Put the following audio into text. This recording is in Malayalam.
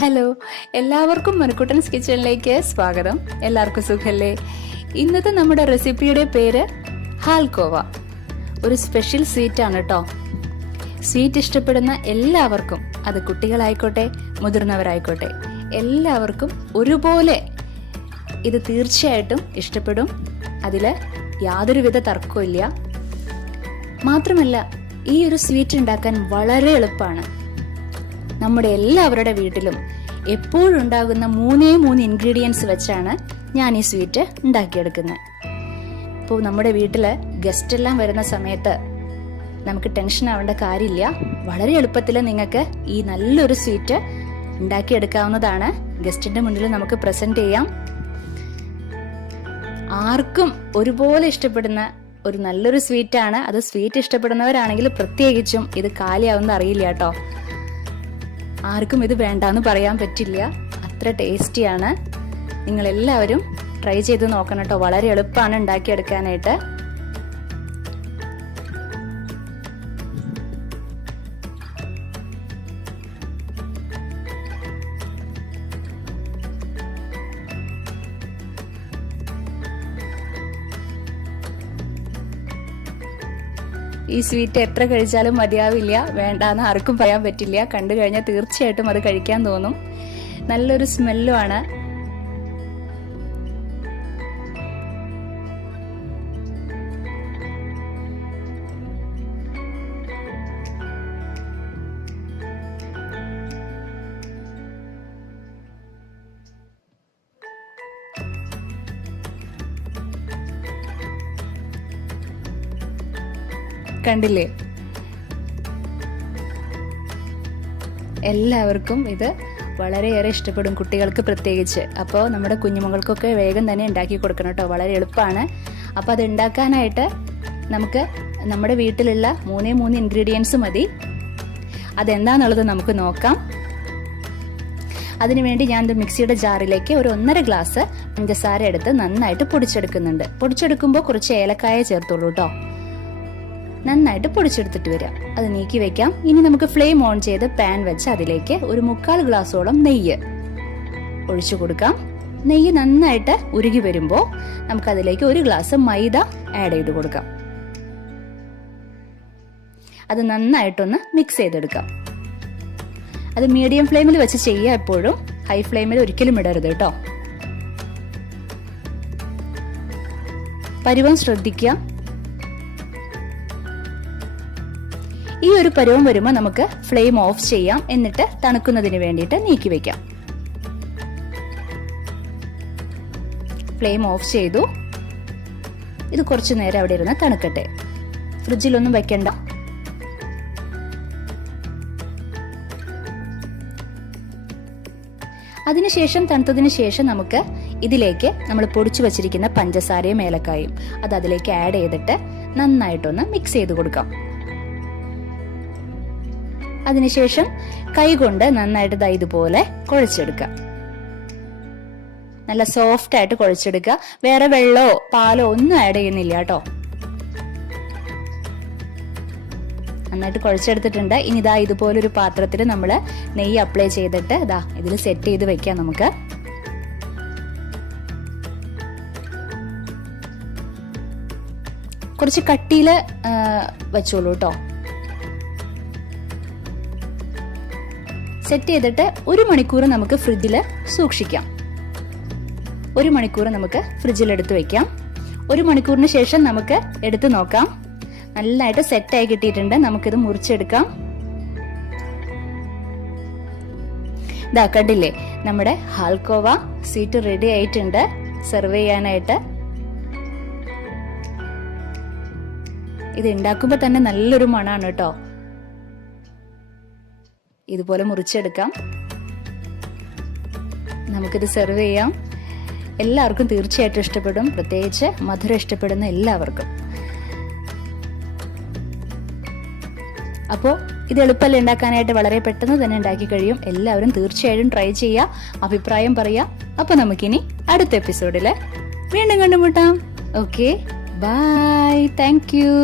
ഹലോ, എല്ലാവർക്കും മനുക്കുട്ടൻസ് കിച്ചണിലേക്ക് സ്വാഗതം. എല്ലാവർക്കും സുഖല്ലേ? ഇന്നത്തെ നമ്മുടെ റെസിപ്പിയുടെ പേര് ഹാൽക്കോവ. ഒരു സ്പെഷ്യൽ സ്വീറ്റ് ആണ് കേട്ടോ. സ്വീറ്റ് ഇഷ്ടപ്പെടുന്ന എല്ലാവർക്കും, അത് കുട്ടികളായിക്കോട്ടെ മുതിർന്നവരായിക്കോട്ടെ, എല്ലാവർക്കും ഒരുപോലെ ഇത് തീർച്ചയായിട്ടും ഇഷ്ടപ്പെടും. അതില് യാതൊരുവിധ തർക്കവും ഇല്ല. മാത്രമല്ല, ഈ ഒരു സ്വീറ്റ് ഉണ്ടാക്കാൻ വളരെ എളുപ്പമാണ്. നമ്മുടെ എല്ലാവരുടെ വീട്ടിലും എപ്പോഴും ഉണ്ടാകുന്ന മൂന്നേ ഇൻഗ്രീഡിയൻസ് വെച്ചാണ് ഞാൻ ഈ സ്വീറ്റ് ഉണ്ടാക്കിയെടുക്കുന്നത്. ഇപ്പോൾ നമ്മുടെ വീട്ടില് ഗസ്റ്റ് എല്ലാം വരുന്ന സമയത്ത് നമുക്ക് ടെൻഷൻ ആവേണ്ട കാര്യമില്ല. വളരെ എളുപ്പത്തിൽ നിങ്ങൾക്ക് ഈ നല്ലൊരു സ്വീറ്റ് ഉണ്ടാക്കിയെടുക്കാവുന്നതാണ്. ഗസ്റ്റിന്റെ മുന്നിൽ നമുക്ക് പ്രസന്റ് ചെയ്യാം. ആർക്കും ഒരുപോലെ ഇഷ്ടപ്പെടുന്ന ഒരു നല്ലൊരു സ്വീറ്റ് ആണ്. അത് സ്വീറ്റ് ഇഷ്ടപ്പെടുന്നവരാണെങ്കിൽ പ്രത്യേകിച്ചും ഇത് കാലിയാവുന്ന അറിയില്ല കേട്ടോ. ആർക്കും ഇത് വേണ്ടാന്ന് പറയാൻ പറ്റില്ല, അത്ര ടേസ്റ്റിയാണ്. നിങ്ങൾ എല്ലാവരും ട്രൈ ചെയ്ത് നോക്കണം കേട്ടോ. വളരെ എളുപ്പമാണ് ഉണ്ടാക്കിയെടുക്കാനായിട്ട്. ഈ സ്വീറ്റ് എത്ര കഴിച്ചാലും മതിയാവില്ല, വേണ്ടാന്ന് ആർക്കും പറയാൻ പറ്റില്ല. കണ്ടു കഴിഞ്ഞാൽ തീർച്ചയായിട്ടും അത് കഴിക്കാൻ തോന്നും. നല്ലൊരു സ്മെല്ലും ആണ്. കണ്ടില്ലേ? എല്ലാവർക്കും ഇത് വളരെയേറെ ഇഷ്ടപ്പെടും, കുട്ടികൾക്ക് പ്രത്യേകിച്ച്. അപ്പോൾ നമ്മുടെ കുഞ്ഞുമക്കൾക്കൊക്കെ വേഗം തന്നെ ഉണ്ടാക്കി കൊടുക്കണം കേട്ടോ. വളരെ എളുപ്പമാണ്. അപ്പോൾ അത് ഉണ്ടാക്കാനായിട്ട് നമുക്ക് നമ്മുടെ വീട്ടിലുള്ള മൂന്നേ ഇൻഗ്രീഡിയൻസ് മതി. അതെന്താന്നുള്ളത് നമുക്ക് നോക്കാം. അതിനുവേണ്ടി ഞാൻ മിക്സിയുടെ ജാറിലേക്ക് ഒരു 1.5 ഗ്ലാസ് പഞ്ചസാര എടുത്ത് നന്നായിട്ട് പൊടിച്ചെടുക്കുന്നുണ്ട്. പൊടിച്ചെടുക്കുമ്പോൾ കുറച്ച് ഏലക്കായ ചേർത്തോളൂ കേട്ടോ. നന്നായിട്ട് പൊടിച്ചെടുത്തിട്ട് വരാം. അത് നീക്കി വെക്കാം. ഇനി നമുക്ക് ഫ്ലെയിം ഓൺ ചെയ്ത് പാൻ വെച്ച് അതിലേക്ക് ഒരു 3/4 ഗ്ലാസോളം നെയ്യ് ഒഴിച്ചു കൊടുക്കാം. നെയ്യ് നന്നായിട്ട് ഉരുകി വരുമ്പോൾ നമുക്ക് അതിലേക്ക് 1 ഗ്ലാസ് മൈദ ആഡ് ചെയ്ത് കൊടുക്കാം. അത് നന്നായിട്ടൊന്ന് മിക്സ് ചെയ്തെടുക്കാം. അത് മീഡിയം ഫ്ലെയിമിൽ വെച്ച് ചെയ്യുക. എപ്പോഴും ഹൈ ഫ്ലെയിമിൽ ഒരിക്കലും ഇടരുത് കേട്ടോ. പരുവം ശ്രദ്ധിക്കുക. ഈ ഒരു പരുവം വരുമ്പോൾ നമുക്ക് ഫ്ലെയിം ഓഫ് ചെയ്യാം. എന്നിട്ട് തണുക്കുന്നതിന് വേണ്ടിയിട്ട് നീക്കി വെക്കാം. ഫ്ലെയിം ഓഫ് ചെയ്തു. ഇത് കുറച്ചു നേരം അവിടെ ഇരുന്ന് തണുക്കട്ടെ. ഫ്രിഡ്ജിലൊന്നും വെക്കണ്ട. അതിനുശേഷം തണുത്തതിന് ശേഷം നമുക്ക് ഇതിലേക്ക് നമ്മൾ പൊടിച്ചു വച്ചിരിക്കുന്ന പഞ്ചസാരയും ഏലക്കായും അത് അതിലേക്ക് ആഡ് ചെയ്തിട്ട് നന്നായിട്ടൊന്ന് മിക്സ് ചെയ്ത് കൊടുക്കാം. അതിനുശേഷം കൈകൊണ്ട് നന്നായിട്ട് ഇതുപോലെ കുഴച്ചെടുക്കുക. നല്ല സോഫ്റ്റ് ആയിട്ട് കുഴച്ചെടുക്കുക. വേറെ വെള്ളമോ പാലോ ഒന്നും ആഡ് ചെയ്യുന്നില്ല കേട്ടോ. നന്നായിട്ട് കുഴച്ചെടുത്തിട്ടുണ്ട്. ഇനി ഇതുപോലൊരു പാത്രത്തിൽ നമ്മൾ നെയ്യ് അപ്ലൈ ചെയ്തിട്ട് ഇതിൽ സെറ്റ് ചെയ്ത് വെക്കാം. നമുക്ക് കുറച്ച് കട്ടിയിൽ വെച്ചോളൂ കേട്ടോ. സെറ്റ് ചെയ്തിട്ട് 1 മണിക്കൂർ നമുക്ക് ഫ്രിഡ്ജിൽ സൂക്ഷിക്കാം. 1 മണിക്കൂർ നമുക്ക് ഫ്രിഡ്ജിൽ എടുത്ത് വെക്കാം. 1 മണിക്കൂറിന് ശേഷം നമുക്ക് എടുത്ത് നോക്കാം. നന്നായിട്ട് സെറ്റായി കിട്ടിയിട്ടുണ്ട്. നമുക്കിത് മുറിച്ചെടുക്കാം. കണ്ടില്ലേ, നമ്മുടെ ഹാൽക്കോവ സ്വീറ്റ് റെഡി ആയിട്ടുണ്ട് സെർവ് ചെയ്യാനായിട്ട്. ഇത് ഉണ്ടാക്കുമ്പോൾ തന്നെ നല്ലൊരു മണമാണ് കേട്ടോ. ഇതുപോലെ മുറിച്ചെടുക്കാം. നമുക്കിത് സെർവ് ചെയ്യാം. എല്ലാവർക്കും തീർച്ചയായിട്ടും ഇഷ്ടപ്പെടും, പ്രത്യേകിച്ച് മധുരം ഇഷ്ടപ്പെടുന്ന എല്ലാവർക്കും. അപ്പോൾ ഇത് എളുപ്പമല്ല ഉണ്ടാക്കാനായിട്ട്, വളരെ പെട്ടെന്ന് തന്നെ ഉണ്ടാക്കി കഴിയും. എല്ലാവരും തീർച്ചയായിട്ടും ട്രൈ ചെയ്യുക, അഭിപ്രായം പറയാം. അപ്പോൾ നമുക്കിനി അടുത്ത എപ്പിസോഡിൽ വീണ്ടും കണ്ടുമുട്ടാം. Okay, bye. Thank U.